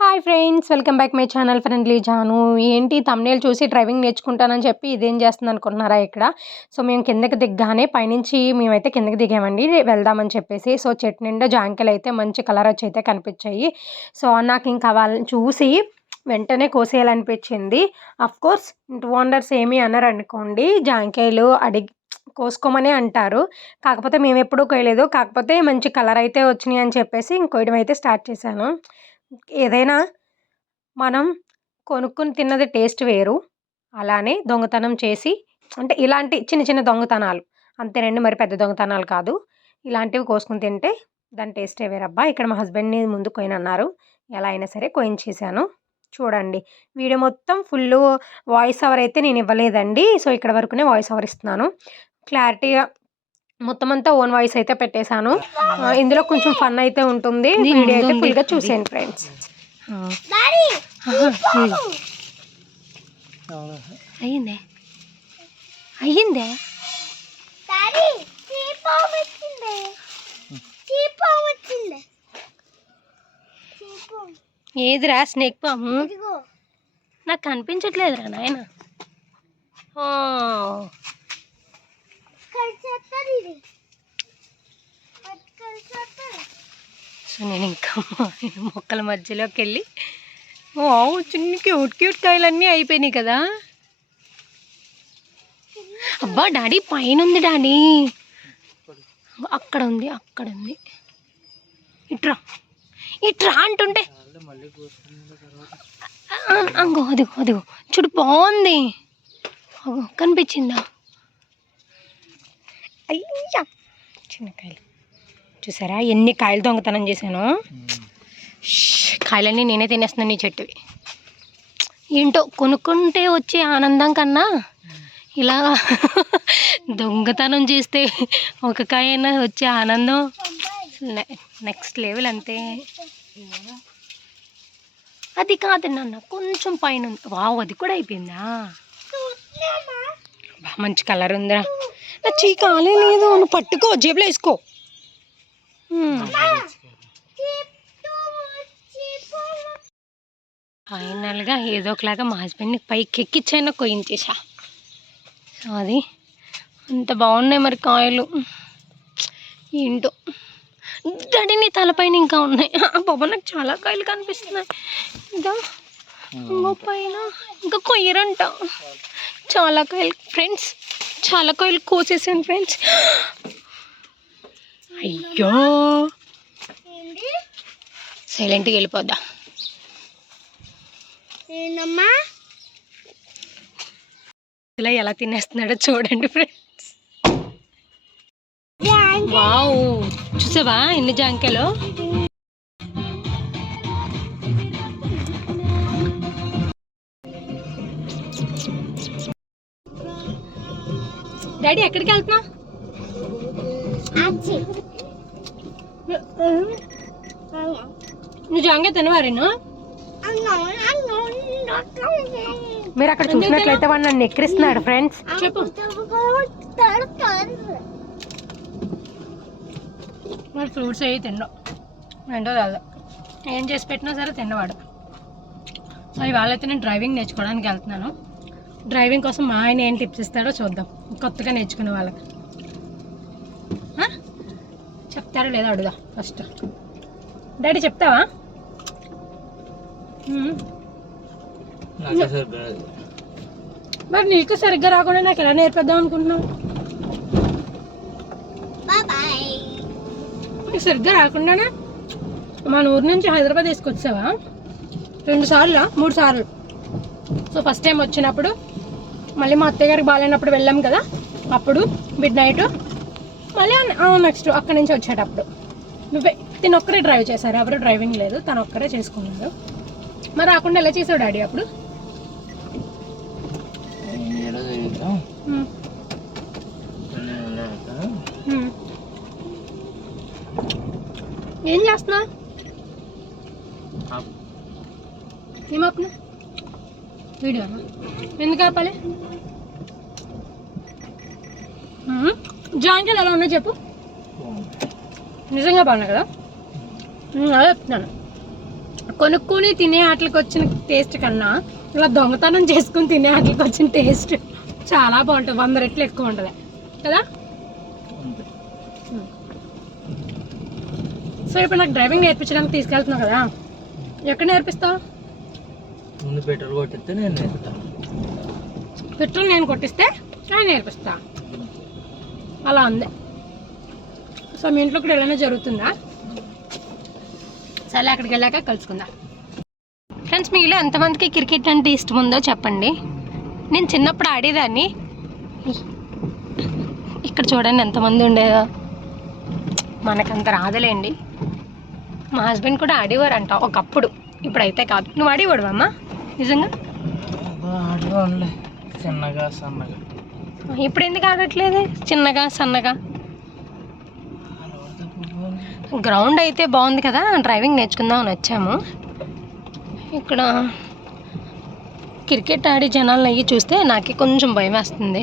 Hi friends, welcome back my channel friendly Janu. ఏంటి thumbnail చూసి driving నేర్చుకుంటానని చెప్పి ఇదేం చేస్తుందనుకుంటున్నారా ఇక్కడ? సో, మేము కిందకి దిగ్గానే పైనుంచి మేమైతే కిందకి దిగామండి వెళ్దామని చెప్పేసి. సో, చెట్టు నిండా జాంకాయలైతే మంచి కలరొచ్చయితే కనిపిచ్చాయి. సో, నాకింక వాళ్ళని చూసి వెంటనే కోసేయాలనిపిచ్చింది. అఫ్‌కోర్స్ ఇంటి ఓనర్స్ ఏమి అనరనుకోండి. జాంకాయలు కోసుకోమనే అంటారు. కాకపోతే మేమెప్పుడూ కోయలేదు. కాకపోతే మంచి కలరయితే వచ్చినియి అని చెప్పేసి కోయడం అయితే స్టార్ట్ చేశాను. ఏదైనా మనం కొనుక్కొని తిన్నది టేస్ట్ వేరు. అలానే దొంగతనం చేసి అంటే ఇలాంటి చిన్న చిన్న దొంగతనాలు అంతేనండి. మరి పెద్ద దొంగతనాలు కాదు. ఇలాంటివి కోసుకొని తింటే దాని టేస్టే వేరబ్బా! ఇక్కడ మా హస్బెండ్‌ని ముందు కొయనన్నారు. ఎలా అయినా సరే కోయించేశాను. చూడండి. వీడియో మొత్తం ఫుల్లు వాయిస్ ఓవర్ అయితే నేనివ్వలేదండి. సో, ఇక్కడ వరకునే వాయిస్ ఓవర్ ఇస్తున్నాను. క్లారిటీగా మొత్తం అంతా ఓన్ వాయిస్ అయితే పెట్టేశాను. ఇందులో కొంచెం ఫన్ అయితే ఉంటుంది. వీడియో అయితే ఫుల్‌గా చూసేయండి ఫ్రెండ్స్. అయ్యిందే అయ్యిందే ఏదిరా స్నేక్ పాము? నాకు కనిపించట్లేదురా నాయన. సో నేను ఇంకా మొక్కల మధ్యలోకి వెళ్ళి చిన్న క్యూట్ క్యూట్ కాయలన్నీ అయిపోయినాయి కదా. అబ్బా డాడీ పైన ఉంది డాడీ, అక్కడ ఉంది అక్కడ ఉంది. ఇట్రా ఇట్రా అంటుంటే అంగో అదిగో అదిగో చూడు బాగుంది. కనిపించిందా? అయ్యా చిన్న కాయలు చూసారా ఎన్ని కాయలు దొంగతనం చేశాను. కాయలన్నీ నేనే తినేస్తున్నాను నీ చెట్టువి. ఏంటో కొనుక్కుంటే వచ్చే ఆనందం కన్నా ఇలా దొంగతనం చేస్తే ఒక కాయ అయినా వచ్చే ఆనందం నెక్స్ట్ లెవెల్ అంతే. అది కాదు నాన్న, కొంచెం పైన ఉంది. వావ్, అది కూడా అయిపోయిందా? మంచి కలర్ ఉందిరా. నా చీకాలే లేదు, నువ్వు పట్టుకో జేబులో వేసుకో. ఫైనల్గా ఏదో ఒకలాగా మా హస్బెండ్ని పైకి ఎక్కించైనా కోయించేసా. సో అది అంత బాగున్నాయి మరి కాయలు. ఏంటో డాడీ నీ తలపైన ఇంకా ఉన్నాయి. బాబా నాకు చాలా కాయలు కనిపిస్తున్నాయి. ఇంకా ఇంకో పైన ఇంకా కొయ్యరంట. చాలా కాయలు ఫ్రెండ్స్, చాలా కాయలు కోసేసాను ఫ్రెండ్స్. అయ్యో సైలెంట్గా వెళ్ళిపోద్దా. ఇలా ఎలా తినేస్తున్నాడో చూడండి ఫ్రెండ్స్. వావ్, చూసావా ఎన్ని జాంకాయలు? డాడీ ఎక్కడికి వెళ్తున్నావు? నువ్వు జాంకాయ తినవారేనా? మీరు అక్కడ చూసినట్లయితే వాడు నన్ను ఎక్కిరిస్తున్నాడు ఫ్రెండ్స్. చెప్పు మరి ఫ్రూట్స్ అవి తిండవు, ఏంటో కాదు ఏం చేసి పెట్టినా సరే తిన్నవాడు. సో ఇవాళ అయితే నేను డ్రైవింగ్ నేర్చుకోవడానికి వెళ్తున్నాను. డ్రైవింగ్ కోసం మా ఆయన ఏం టిప్స్ ఇస్తాడో చూద్దాం. కొత్తగా నేర్చుకునే వాళ్ళకి చెప్తారో లేదో అడుగుదా ఫస్ట్. డాడీ చెప్తావా? మరి నీకు సరిగ్గా రాకుండా నాకు ఎలా నేర్పిద్దాం అనుకుంటున్నావు? నీకు సరిగ్గా రాకుండానే మన ఊరు నుంచి హైదరాబాద్ తీసుకొచ్చావా? 2 సార్లు 3 సార్లు. సో ఫస్ట్ టైం వచ్చినప్పుడు మళ్ళీ మా అత్తయ్య గారికి బాగాలేనప్పుడు వెళ్ళాం కదా, అప్పుడు మిడ్ నైట్. మళ్ళీ నెక్స్ట్ అక్కడి నుంచి వచ్చేటప్పుడు నువ్వే తిని ఒక్కరే డ్రైవ్ చేశారు, ఎవరు డ్రైవింగ్ లేదు, తను ఒక్కరే చేసుకున్నాడు. మరి రాకుండా ఎలా చేసావు డాడీ అప్పుడు? ఏం చేస్తున్నా? ఏమాపునా వీడియో ఎందుకు ఆపాలి? జాంకాయలు ఎలా ఉన్నాయి చెప్పు. నిజంగా బాగున్నాయి కదా, అదే చెప్తున్నాను. కొనుక్కొని తినే వాటికి వచ్చిన టేస్ట్ కన్నా ఇలా దొంగతనం చేసుకుని తినే వాటికి వచ్చిన టేస్ట్ చాలా బాగుంటుంది, 100 రెట్లు ఎక్కువ ఉంటుంది కదా. సో ఇప్పుడు నాకు డ్రైవింగ్ నేర్పించడానికి తీసుకెళ్తున్నావు కదా, ఎక్కడ నేర్పిస్తావు? ముందు పెట్రోల్ కొట్టిస్తే నేను నేర్పుతాను. పెట్రోల్ నేను కొట్టిస్తే నేను నేర్పిస్తా, అలా ఉంది. సో మీ ఇంట్లో కూడా ఏదైనా జరుగుతుందా? సరే అక్కడికి వెళ్ళాక కలుసుకుందాం. ఫ్రెండ్స్ మీలో ఎంతమందికి క్రికెట్ అంటే ఇష్టం ఉందో చెప్పండి. నేను చిన్నప్పుడు ఆడేదాన్ని. ఇక్కడ చూడండి ఎంతమంది ఉండేదో. మనకంత రాదులేండి. మా హస్బెండ్ కూడా ఆడేవారంట ఒకప్పుడు, ఇప్పుడైతే కాదు. నువ్వు ఆడేవాడు అమ్మా నిజంగా? ఆడవాళ్ళే చిన్నగా సన్నగా. ఇప్పుడు ఎందుకు ఆడట్లేదు చిన్నగా సన్నగా? గ్రౌండ్ అయితే బాగుంది కదా, డ్రైవింగ్ నేర్చుకుందామని వచ్చాము. ఇక్కడ క్రికెట్ ఆడే జనాలను అయ్యి చూస్తే నాకు కొంచెం భయం వేస్తుంది.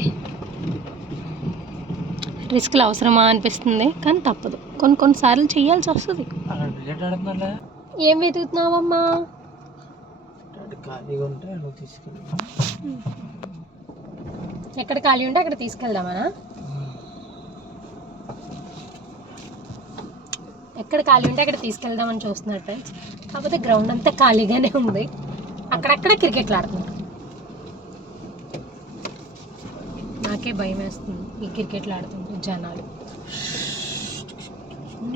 రిస్క్లు అవసరమా అనిపిస్తుంది, కానీ తప్పదు, కొన్నిసార్లు చేయాల్సి వస్తుంది. ఏం వెతుకుతున్నావమ్మా? ఖాళీగా ఉంటే నువ్వు తీసుకెళ్ళి ఎక్కడ ఖాళీ ఉంటే అక్కడ తీసుకెళ్దామనా? ఎక్కడ ఖాళీ ఉంటే అక్కడ తీసుకెళ్దామని చూస్తున్నారు ఫ్రెండ్స్. కాకపోతే గ్రౌండ్ అంతా ఖాళీగానే ఉంది, అక్కడక్కడ క్రికెట్లు ఆడుతున్నారు. నాకే భయం వేస్తుంది ఈ క్రికెట్లు ఆడుతుంటే. జనాలు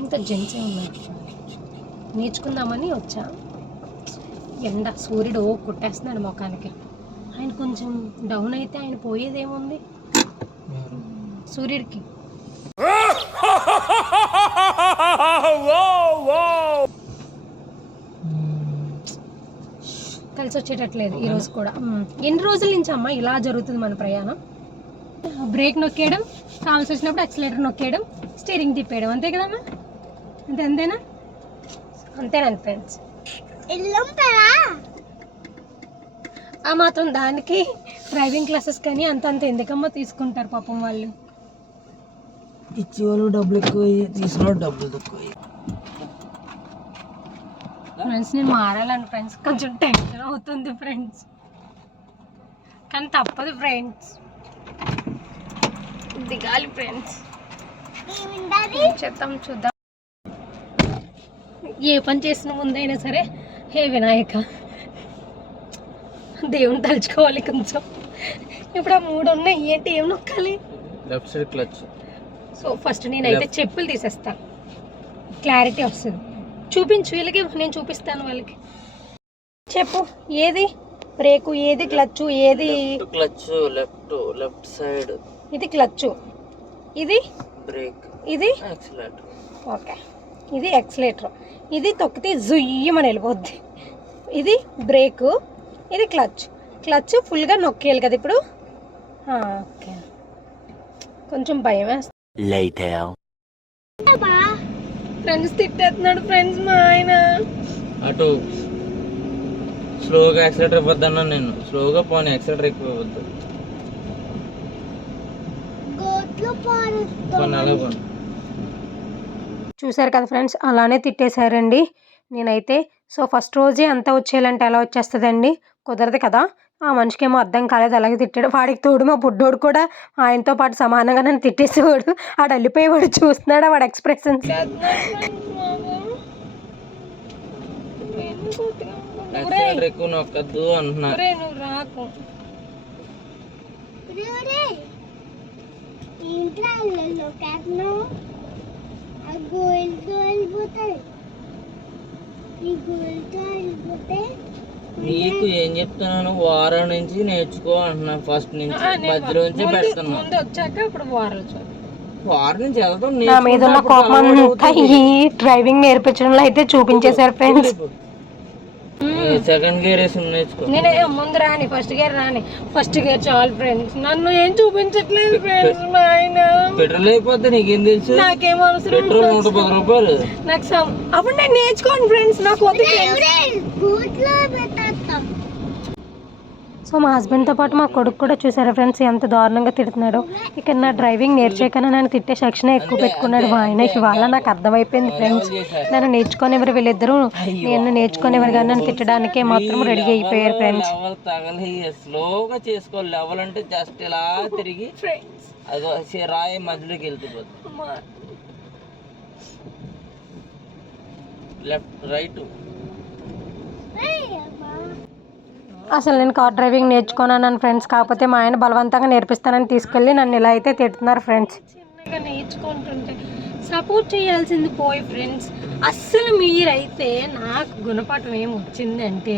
ఇంత జెంట్సే ఉన్నారు. నేర్చుకుందామని వచ్చా. ఎండ సూర్యుడు కొట్టేస్తున్నాడు ముఖానికి. ఆయన కొంచెం డౌన్ అయితే ఆయన పోయేదేముంది సూర్యుడికి. కలిసి వచ్చేటట్లేదు ఈరోజు కూడా. ఎన్ని రోజుల నుంచి అమ్మా ఇలా జరుగుతుంది మన ప్రయాణం? బ్రేక్ నొక్కేయడం, కావాల్సి వచ్చినప్పుడు యాక్సిలేటర్ నొక్కేయడం, స్టీరింగ్ తిప్పేయడం, అంతే కదమ్మా? అంతేనా? అంతేనండి ఫ్రెండ్స్. ఆ మాత్రం దానికి డ్రైవింగ్ క్లాసెస్ కానీ అంతంత ఎందుకమ్మా తీసుకుంటారు పాపం వాళ్ళు. ఇచ్చేవాళ్ళు డబ్బులు ఎక్కువ, తీసుకున్న డబ్బులు తక్కువ. ఫ్రెండ్స్ నేను మారాలని ఫ్రెండ్స్, కొంచెం టెన్షన్ అవుతుంది ఫ్రెండ్స్, కానీ తప్పదు ఫ్రెండ్స్, దిగాలి ఫ్రెండ్స్. చేద్దాం చూద్దాం. ఏ పని చేసిన ముందైనా సరే హే వినాయక దేవుని తలుచుకోవాలి కొంచెం. ఇప్పుడు ఆ 3 ఉన్నాయి, ఏంటి ఏం నొక్కాలి? Left side clutch. So first నేనైతే చెప్పులు తీసేస్తాను, క్లారిటీ వస్తుంది. చూపించు వీళ్ళకి, నేను చూపిస్తాను వాళ్ళకి. చెప్పు, ఏది బ్రేకు, ఏది క్లచ్, ఏది క్లచ్? లెఫ్ట్ సైడ్ ఇది క్లచ్, ఇది బ్రేక్, ఇది యాక్సిలేటర్. ఓకే, ఇది యాక్సిలేటర్. ఇది తొక్కితే జుయ్యమని వెళ్ళిపోద్ది. ఇది బ్రేకు, ఇది క్లచ్ ఫుల్గా నొక్కేయాలి కదా ఇప్పుడు. ఓకే, కొంచెం భయం వేస్తుంది. ఫ్రెండ్స్ తిట్టేస్తున్నాడు ఫ్రెండ్స్ మా ఆయన. అటు స్లోగా యాక్సిలేటర్ ఇవ్వద్దన్నా నేను. స్లోగా పోనీ, యాక్సిలేటర్ ఎక్కువ ఇవ్వద్దు. చూసారు కదా ఫ్రెండ్స్, అలానే తిట్టేశారండి నేనైతే. సో ఫస్ట్ రోజే అంతా వచ్చేయాలంటే ఎలా వచ్చేస్తుందండి? కుదరదు కదా. ఆ మనిషికి ఏమో అర్థం కాలేదు, అలాగే తిట్టాడు. వాడికి తోడు మా బుడ్డోడు కూడా ఆయనతో పాటు సమానంగా నన్ను తిట్టేసేవాడు. ఆడు వెళ్ళిపోయేవాడు, చూస్తున్నాడు వాడు ఎక్స్ప్రెషన్స్. ఎక్కువ నొక్కద్దు అంటున్నా. నువ్వు రాకు. నీకు ఏం చెప్తున్నాను, వారం నుంచి నేర్చుకో అంటున్నా. ఫస్ట్ నుంచి మధ్యలో నుంచి పెడుతున్నా. వారం నుంచి వెళ్తాం. నా మీద ఉన్న కోపం అంతా ఈ డ్రైవింగ్ నేర్పించడంలో అయితే చూపించేశారు ఫ్రెండ్స్. సెకండ్ గేర్ వేసి నేర్చుకో. నేనే ముందు రాని, ఫస్ట్ గేర్ రాని. ఫస్ట్ గేర్ చాలు ఫ్రెండ్స్, నన్ను ఏం చూపించట్లేదు ఫ్రెండ్స్ మా ఆయన. పెట్రోల్ అయిపోతే నీకేం తెలుసు? నాకేం అవసరం? పెట్రోల్ 110 రూపాయలు. నాకు అప్పుడు నేను నేర్చుకోండి ఫ్రెండ్స్, నాకు సో మా హస్బెండ్తో పాటు మా కొడుకు కూడా చూసారా ఫ్రెండ్స్ ఎంత దారుణంగా తిడుతున్నాడు. ఇక్కడ నా డ్రైవింగ్ నేర్చేకన్నా నన్ను తిట్టే సెక్షనే ఎక్కువ పెట్టుకున్నాడు మా ఆయన. ఇవాళ నాకు అర్థమైపోయింది ఫ్రెండ్స్, నన్ను నేర్చుకునేవారు వీళ్ళిద్దరూ, నేను నేర్చుకునేవారు కానీ నన్ను తిట్టడానికే మాత్రం రెడీ అయిపోయారు ఫ్రెండ్స్. స్లోగా చేసుకోవాలి. లెవెల్ అంటే జస్ట్ ఇలా తిరిగి అది రాయి మధ్యలోకి వెళ్తుంది. Left right. అసలు నేను కార్ డ్రైవింగ్ నేర్చుకున్నాను ఫ్రెండ్స్, కాకపోతే మా ఆయన బలవంతంగా నేర్పిస్తానని తీసుకెళ్ళి నన్ను ఇలా అయితే తిడుతున్నారు ఫ్రెండ్స్. చిన్నగా నేర్చుకుంటుంటే సపోర్ట్ చేయాల్సింది పోయి ఫ్రెండ్స్. అస్సలు మీరైతే నాకు గుణపాఠం ఏం వచ్చిందంటే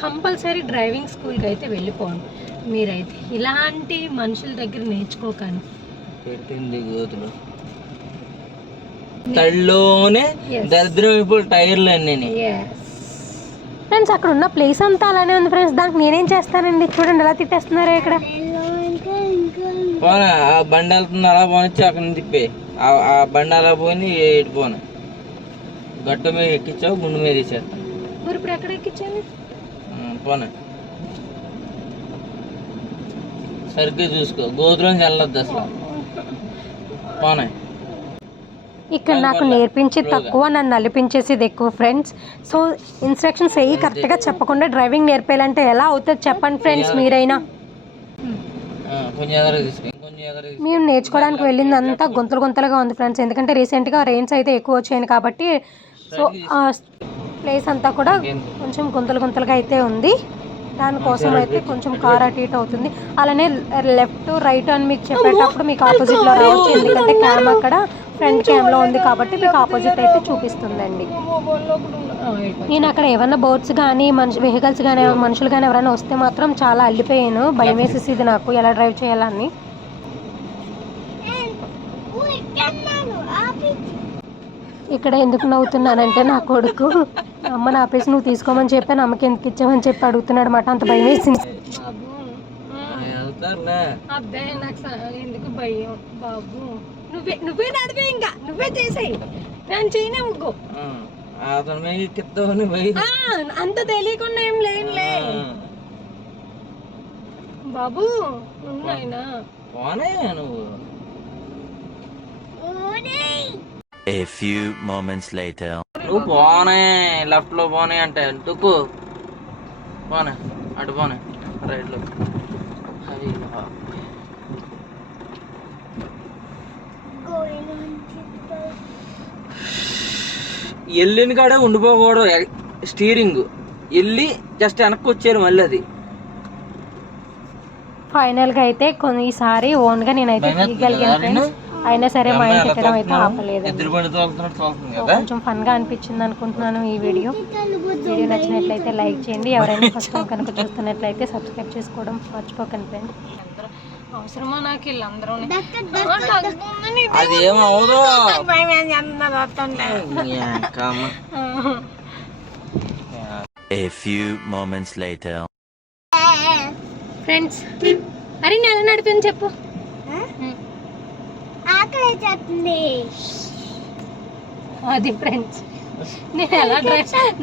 కంపల్సరీ డ్రైవింగ్ స్కూల్కి అయితే వెళ్ళిపోండి. మీరైతే ఇలాంటి మనుషుల దగ్గర నేర్చుకోకండి. పెట్టింది గోతులు తడిలోనే దరిద్రం ఇప్పుడు టైర్లు అన్నీ ఫ్రెండ్స్. అక్కడ ఉన్న ప్లేస్ అంతా అలానే ఉంది ఫ్రెండ్స్, దానికి నేనేం చేస్తానండి. చూడండి ఎలా తిట్టేస్తున్నారు ఇక్కడ. పోనా ఆ బండి వెళ్తుంది అలా పోనిచ్చి అక్కడ నుంచి తిప్పే ఆ బండి అలా పోయి ఎటు పోను గట్టు మీద ఎక్కించావు గుండు మీద వేసేస్తాను. మరి ఇప్పుడు ఎక్కడ ఎక్కించాను? పోనా సరిగ్గా చూసుకో, గోతులోంచి వెళ్ళొద్దు అసలు. పోనా ఇక్కడ నాకు నేర్పించి తక్కువ, నన్ను నలిపించేసేది ఎక్కువ ఫ్రెండ్స్. సో ఇన్స్ట్రక్షన్స్ ఏ కరెక్ట్గా చెప్పకుండా డ్రైవింగ్ నేర్పేయాలంటే ఎలా అవుతుంది చెప్పండి ఫ్రెండ్స్ మీరైనా. మేము నేర్చుకోవడానికి వెళ్ళింది అంతా గుంతలు గుంతలుగా ఉంది ఫ్రెండ్స్, ఎందుకంటే రీసెంట్గా రెయిన్స్ అయితే ఎక్కువ వచ్చాయి కాబట్టి. సో ప్లేస్ అంతా కూడా కొంచెం గుంతలు గుంతలుగా అయితే ఉంది. దానికోసం అయితే కొంచెం కార్ అటు ఇటు అవుతుంది. అలానే లెఫ్ట్ రైట్ అని మీకు చెప్పేటప్పుడు మీకు ఆపోజిట్లో రావచ్చు, ఎందుకంటే క్యామ్ అక్కడ ఫ్రంట్ క్యామ్లో ఉంది కాబట్టి మీకు ఆపోజిట్ అయితే చూపిస్తుందండి. నేను అక్కడ ఏమన్నా బోట్స్ కానీ వెహికల్స్ కానీ మనుషులు కానీ ఎవరైనా వస్తే మాత్రం చాలా అల్లిపోయాను, భయం వేసేసింది నాకు ఎలా డ్రైవ్ చేయాలని. ఇక్కడ ఎందుకు నవ్వుతున్నానంటే నా కొడుకు అమ్మ నా ఆపేసి నువ్వు తీసుకోమని చెప్పాను, అమ్మకి ఎందుకు ఇచ్చామని చెప్పి అడుగుతున్నాడు అనమాట. అంత భయం వేసింది. అబ్బాయి నాకు ఎందుకు భయం బాబు, నువ్వే నడిపే, ఇంకా నువ్వే చేసేయి, నేను చేయనే ముగ్గు అంత తెలియకుండా ఏం లేనులే బాబు. ఉన్నాయినా A few moments later. నువ్వు పోనే లెఫ్ట్ లో పోనే అంటే తుక్కు పోనే అటు పోనే రైట్ లో. వెళ్ళిన కాడే ఉండిపోకూడదు, స్టీరింగ్ వెళ్ళి జస్ట్ వెనక్కి వచ్చేయాలి మళ్ళీ. అది ఫైనల్గా అయితే కొన్నిసారి ఓన్గా నేనైతే తీయగలిగాను ఫ్రెండ్స్. అయినా సరే మా ఆయన తిట్టడం అయితే ఆపలేదు. కొంచెం ఫన్గా అనిపించింది అనుకుంటున్నాను ఈ వీడియో. నచ్చినట్లయితే లైక్ చేయండి, ఎవరైనా ఫస్ట్ టైం కనుక చూస్తున్నట్లయితే సబ్స్క్రైబ్ చేసుకోవడం మర్చిపోకండి ఫ్రెండ్స్. అవసరమా నాకు వీళ్ళందరూ? A few moments later. Friends అరే నేను ఎలా నడిపాను చెప్పు. అది ఫ్రెండ్స్ నేను ఎలా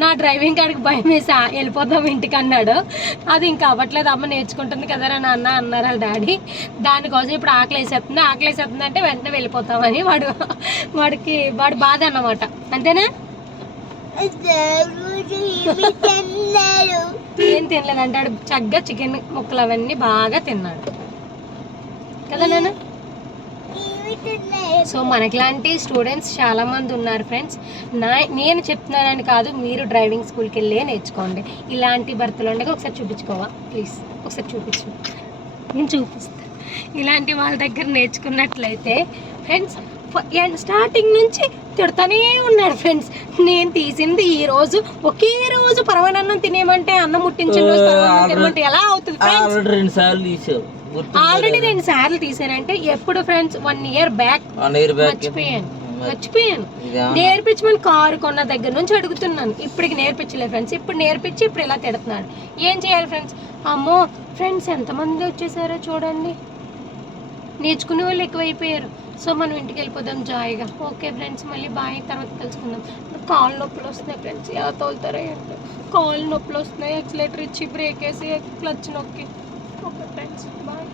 నా డ్రైవింగ్ కాడికి భయం వేసి వెళ్ళిపోతాం ఇంటికి అన్నాడు. అది ఇంకా అవ్వట్లేదు, అమ్మ నేర్చుకుంటుంది కదరా నాన్న అన్నారు వాళ్ళ డాడీ. దానికోసం ఇప్పుడు ఆకలి వేసేస్తుంది అంటే వెంటనే వెళ్ళిపోతామని వాడి బాధ అన్నమాట. అంతేనా? ఏం తినలేదు అంటాడు, చక్కగా చికెన్ ముక్కలు అవన్నీ బాగా తిన్నాడు కదా నాన్న. సో మనకిలాంటి స్టూడెంట్స్ చాలామంది ఉన్నారు ఫ్రెండ్స్. నేను చెప్తున్నానని కాదు, మీరు డ్రైవింగ్ స్కూల్కి వెళ్ళే నేర్చుకోండి. ఇలాంటి భర్తలు ఉండగా ఒకసారి చూపించుకోవా ప్లీజ్, ఒకసారి చూపించు, నేను చూపిస్తాను. ఇలాంటి వాళ్ళ దగ్గర నేర్చుకున్నట్లయితే ఫ్రెండ్స్ స్టార్టింగ్ నుంచి తిడతానే ఉన్నాడు ఫ్రెండ్స్. నేను తీసింది ఈ రోజు ఒకే రోజు పరమాన్నం తినేమంటే అన్నం ముట్టించిన రోజు పరమాన్నం తినమంటే ఎలా అవుతుంది ఫ్రెండ్స్? ఆల్రెడీ 2 సార్లు తీసానంటే ఎప్పుడు ఫ్రెండ్స్ 1 year బ్యాక్ మర్చిపోయాను. నేర్పించమని కారు కొన్న దగ్గర నుంచి అడుగుతున్నాను, ఇప్పటికి నేర్పించలేదు ఫ్రెండ్స్. ఇప్పుడు నేర్పించి ఇప్పుడు ఇలా తిడుతున్నాడు. ఏం చేయాలి ఫ్రెండ్స్? అమ్మో ఫ్రెండ్స్ ఎంతమంది వచ్చేసారో చూడండి, నేర్చుకునే వాళ్ళు ఎక్కువైపోయారు. సో మనం ఇంటికి వెళ్ళిపోదాం జాయిగా. ఓకే ఫ్రెండ్స్, మళ్ళీ బాయ్, తర్వాత కలుసుకుందాం. కాళ్ళు నొప్పులు వస్తున్నాయి ఫ్రెండ్స్, ఎలా తోలుతారో ఏంటో. కాళ్ళు నొప్పులు వస్తున్నాయి, యాక్సిలేటర్ ఇచ్చి బ్రేక్ వేసి క్లచ్ నొక్కి బాయ్.